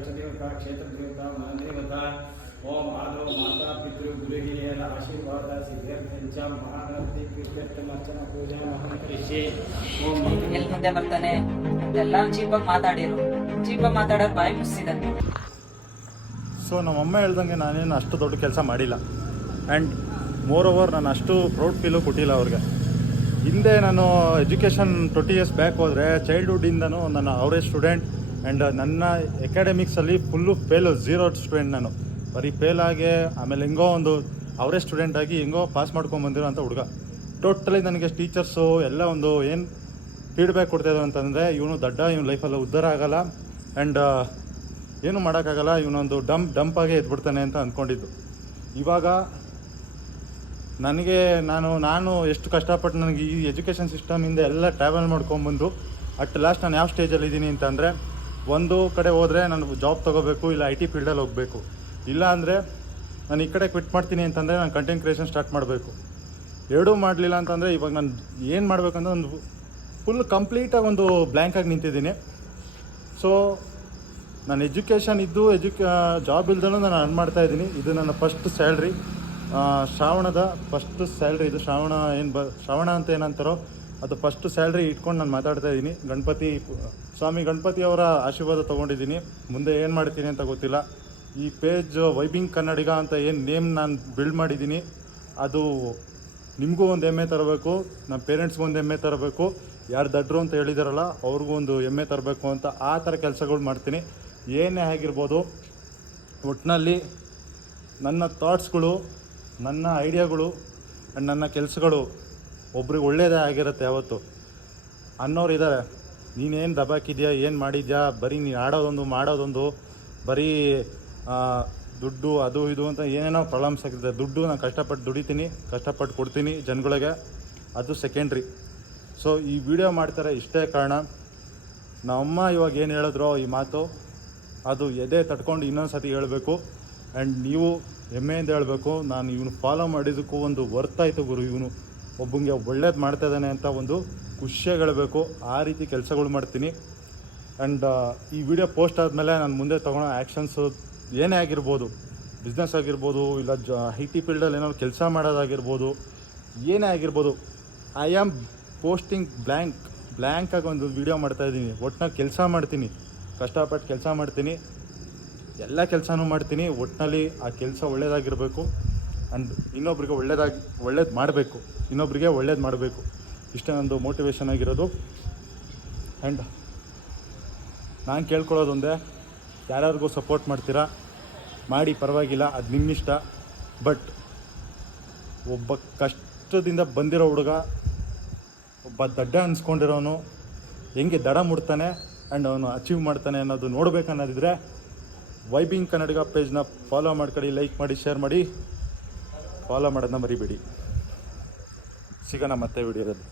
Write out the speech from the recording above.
इष्टदेवता क्षेत्रदेवता मनदेवता ओम आदौ माता पितृ गुरु हिरियर आशीर्वाद सिद्ध्यर्थंच महागणपति प्रीत्यर्थमर्चನ पूजा महं करिष्ये ओम ಎಲ್ಲಿ ಮುಂದೆ ಬರ್ತಾನೆ ಎಲ್ಲ ಚೀಪಾಗಿ ಮಾತಾಡೋರು ಬಾಯಿ ಮುಚ್ಚಿದ್ದಾನೆ. ಸೊ ನಮ್ಮಮ್ಮ ಹೇಳ್ದಂಗೆ ನಾನೇನು ಅಷ್ಟು ದೊಡ್ಡ ಕೆಲಸ ಮಾಡಿಲ್ಲ ಆ್ಯಂಡ್ ಮೋರ್ ಓವರ್ ನಾನು ಅಷ್ಟು ಪ್ರೌಡ್ ಫೀಲು ಕೊಟ್ಟಿಲ್ಲ ಅವ್ರಿಗೆ. ಹಿಂದೆ ನಾನು ಎಜುಕೇಷನ್ 20 years ಬ್ಯಾಕ್ ಹೋದರೆ ಚೈಲ್ಡ್ಹುಡ್ಡಿಂದನೂ ನಾನು ಅವರೇಜ್ ಸ್ಟೂಡೆಂಟ್ ಆ್ಯಂಡ್ ನನ್ನ ಎಕಾಡೆಮಿಕ್ಸಲ್ಲಿ ಫುಲ್ಲು ಫೇಲು 0 ಸ್ಟೂಡೆಂಟ್. ನಾನು ಬರೀ ಫೇಲಾಗಿ ಆಮೇಲೆ ಹೆಂಗೋ ಒಂದು ಅವರೇಜ್ ಸ್ಟೂಡೆಂಟಾಗಿ ಹೆಂಗೋ ಪಾಸ್ ಮಾಡ್ಕೊಂಬಂದಿರೋ ಅಂಥ ಹುಡುಗ. ಟೋಟಲಿ ನನಗೆ ಟೀಚರ್ಸು ಎಲ್ಲ ಒಂದು ಏನು ಫೀಡ್ಬ್ಯಾಕ್ ಕೊಡ್ತಾಯಿದ್ರು ಅಂತಂದರೆ ಇವನು ದಡ್ಡ, ಇವನು ಲೈಫಲ್ಲಿ ಉದ್ಧಾರ ಆಗಲ್ಲ ಆ್ಯಂಡ್ ಏನೂ ಮಾಡೋಕ್ಕಾಗಲ್ಲ, ಇವನೊಂದು ಡಂಪಾಗೆ ಎದ್ಬಿಡ್ತಾನೆ ಅಂತ ಅಂದ್ಕೊಂಡಿದ್ದು. ಇವಾಗ ನನಗೆ ನಾನು ಎಷ್ಟು ಕಷ್ಟಪಟ್ಟು ನನಗೆ ಈ ಎಜುಕೇಷನ್ ಸಿಸ್ಟಮಿಂದ ಎಲ್ಲ ಟ್ರಾವೆಲ್ ಮಾಡ್ಕೊಂಬಂದು ಅಟ್ ಲಾಸ್ಟ್ ನಾನು ಯಾವ ಸ್ಟೇಜಲ್ಲಿದ್ದೀನಿ ಅಂತಂದರೆ, ಒಂದು ಕಡೆ ಹೋದರೆ ನಾನು ಜಾಬ್ ತೊಗೋಬೇಕು, ಇಲ್ಲ IT ಫೀಲ್ಡಲ್ಲಿ ಹೋಗಬೇಕು, ಇಲ್ಲ ಅಂದರೆ ನಾನು ಈ ಕಡೆ ಕ್ವಿಟ್ ಮಾಡ್ತೀನಿ ಅಂತಂದರೆ ನಾನು ಕಂಟೆಂಟ್ ಕ್ರಿಯೇಷನ್ ಸ್ಟಾರ್ಟ್ ಮಾಡಬೇಕು. ಎರಡೂ ಮಾಡಲಿಲ್ಲ ಅಂತಂದರೆ ಇವಾಗ ನಾನು ಏನು ಮಾಡಬೇಕಂದ್ರೆ ಒಂದು ಫುಲ್ ಕಂಪ್ಲೀಟಾಗಿ ಒಂದು ಬ್ಲ್ಯಾಂಕಾಗಿ ನಿಂತಿದ್ದೀನಿ. ಸೊ ನಾನು ಎಜುಕೇಷನ್ ಇದ್ದು ಜಾಬ್ ಇಲ್ದೂ ನಾನು ಅರ್ನ್ ಮಾಡ್ತಾಯಿದ್ದೀನಿ. ಇದು ನನ್ನ ಫಸ್ಟ್ ಸ್ಯಾಲ್ರಿ, ಶ್ರಾವಣದ ಫಸ್ಟ್ ಸ್ಯಾಲ್ರಿ. ಇದು ಶ್ರಾವಣ ಅಂತ ಏನಂತಾರೋ ಅದು ಫಸ್ಟ್ ಸ್ಯಾಲ್ರಿ ಇಟ್ಕೊಂಡು ನಾನು ಮಾತಾಡ್ತಾ ಇದ್ದೀನಿ. ಸ್ವಾಮಿ ಗಣಪತಿ ಅವರ ಆಶೀರ್ವಾದ ತೊಗೊಂಡಿದ್ದೀನಿ. ಮುಂದೆ ಏನು ಮಾಡ್ತೀನಿ ಅಂತ ಗೊತ್ತಿಲ್ಲ. ಈ ಪೇಜ್ ವೈಬಿಂಗ್ ಕನ್ನಡಿಗ ಅಂತ ಏನು ನೇಮ್ ನಾನು ಬಿಲ್ಡ್ ಮಾಡಿದ್ದೀನಿ, ಅದು ನಿಮಗೂ ಒಂದು ಹೆಮ್ಮೆ ತರಬೇಕು, ನಮ್ಮ ಪೇರೆಂಟ್ಸ್ಗೂ ಒಂದು ಹೆಮ್ಮೆ ತರಬೇಕು, ಯಾರು ದಡ್ರು ಅಂತ ಹೇಳಿದಾರಲ್ಲ ಅವ್ರಿಗೂ ಒಂದು ಹೆಮ್ಮೆ ತರಬೇಕು ಅಂತ ಆ ಥರ ಕೆಲಸಗಳು ಮಾಡ್ತೀನಿ. ಏನೇ ಆಗಿರ್ಬೋದು, ಒಟ್ಟಿನಲ್ಲಿ ನನ್ನ ಥಾಟ್ಸ್ಗಳು, ನನ್ನ ಐಡಿಯಾಗಳು ಆ್ಯಂಡ್ ನನ್ನ ಕೆಲಸಗಳು ಒಬ್ರಿಗೆ ಒಳ್ಳೆಯದೇ ಆಗಿರುತ್ತೆ. ಯಾವತ್ತು ಅನ್ನೋರು ಇದ್ದಾರೆ, ನೀನೇನು ದಬಾಕಿದ್ಯಾ, ಏನು ಮಾಡಿದ್ಯಾ, ಬರೀ ನೀನು ಮಾಡೋದೊಂದು ಬರೀ ದುಡ್ಡು ಅದು ಇದು ಅಂತ ಏನೇನೋ ಪ್ರಾಬ್ಲಮ್ಸ್ ಆಗಿದೆ. ದುಡ್ಡು ನಾನು ಕಷ್ಟಪಟ್ಟು ದುಡಿತೀನಿ, ಕಷ್ಟಪಟ್ಟು ಕೊಡ್ತೀನಿ ಜನಗಳಿಗೆ, ಅದು ಸೆಕೆಂಡ್ರಿ. ಸೊ ಈ ವಿಡಿಯೋ ಮಾಡ್ತಾರೆ ಇಷ್ಟೇ ಕಾರಣ. ನಮ್ಮಮ್ಮ ಇವಾಗ ಏನು ಹೇಳಿದ್ರೋ ಈ ಮಾತು, ಅದು ಎದೆ ತಟ್ಕೊಂಡು ಇನ್ನೊಂದು ಸತಿ ಹೇಳಬೇಕು. ಆ್ಯಂಡ್ ನೀವು ಹೆಮ್ಮೆಯಿಂದ ಹೇಳಬೇಕು, ನಾನು ಇವನು ಫಾಲೋ ಮಾಡಿದ್ದಕ್ಕೂ ಒಂದು ವರ್ತಾಯಿತು ಗುರು, ಇವನು ಒಬ್ಬಂಗೆ ಒಳ್ಳೇದು ಮಾಡ್ತಾಯಿದ್ದಾನೆ ಅಂತ ಒಂದು ಖುಷಿಯಾಗಿ ಹೇಳಬೇಕು. ಆ ರೀತಿ ಕೆಲಸಗಳು ಮಾಡ್ತೀನಿ. ಆ್ಯಂಡ್ ಈ ವಿಡಿಯೋ ಪೋಸ್ಟ್ ಆದಮೇಲೆ ನಾನು ಮುಂದೆ ತೊಗೊಳ್ಳೋ ಆ್ಯಕ್ಷನ್ಸು ಏನೇ ಆಗಿರ್ಬೋದು, ಬಿಸ್ನೆಸ್ ಆಗಿರ್ಬೋದು, ಇಲ್ಲ IT ಫೀಲ್ಡಲ್ಲಿ ಏನಾದ್ರು ಕೆಲಸ ಮಾಡೋದಾಗಿರ್ಬೋದು, ಏನೇ ಆಗಿರ್ಬೋದು, ಐ ಆಮ್ ಪೋಸ್ಟಿಂಗ್ ಬ್ಲ್ಯಾಂಕಾಗಿ ಒಂದು ವಿಡಿಯೋ ಮಾಡ್ತಾಯಿದ್ದೀನಿ. ಒಟ್ಟಿನಾಗ ಕೆಲಸ ಮಾಡ್ತೀನಿ, ಕಷ್ಟಪಟ್ಟು ಕೆಲಸ ಮಾಡ್ತೀನಿ, ಎಲ್ಲ ಕೆಲಸನೂ ಮಾಡ್ತೀನಿ. ಒಟ್ಟಿನಲ್ಲಿ ಆ ಕೆಲಸ ಒಳ್ಳೇದಾಗಿರಬೇಕು ಆ್ಯಂಡ್ ಇನ್ನೊಬ್ರಿಗೆ ಒಳ್ಳೇದು ಮಾಡಬೇಕು. ಇಷ್ಟೇ ನಂದು ಮೋಟಿವೇಶನ್ ಆಗಿರೋದು. ಆ್ಯಂಡ್ ನಾನು ಕೇಳ್ಕೊಳ್ಳೋದೊಂದೇ, ಯಾರ್ಯಾರಿಗೂ ಸಪೋರ್ಟ್ ಮಾಡ್ತೀರಾ ಮಾಡಿ, ಪರವಾಗಿಲ್ಲ, ಅದು ನಿಮ್ಮಿಷ್ಟ. ಬಟ್ ಒಬ್ಬ ಕಷ್ಟದಿಂದ ಬಂದಿರೋ ಹುಡುಗ, ಒಬ್ಬ ದಡ್ಡ ಅನ್ಸ್ಕೊಂಡಿರೋನು ಹೆಂಗೆ ದಡ ಮುಡ್ತಾನೆ ಆ್ಯಂಡ್ ಅವನು ಅಚೀವ್ ಮಾಡ್ತಾನೆ ಅನ್ನೋದು ನೋಡ್ಬೇಕನ್ನೋದಿದ್ರೆ ವೈಬಿಂಗ್ ಕನ್ನಡಿಗ ಪೇಜ್ನ ಫಾಲೋ ಮಾಡ್ಕೊಳ್ಳಿ, ಲೈಕ್ ಮಾಡಿ, ಶೇರ್ ಮಾಡಿ, ಫಾಲೋ ಮಾಡೋದನ್ನ ಮರಿಬೇಡಿ. ಸಿಗೋಣ ಮತ್ತೆ ವಿಡಿಯೋದಲ್ಲಿ.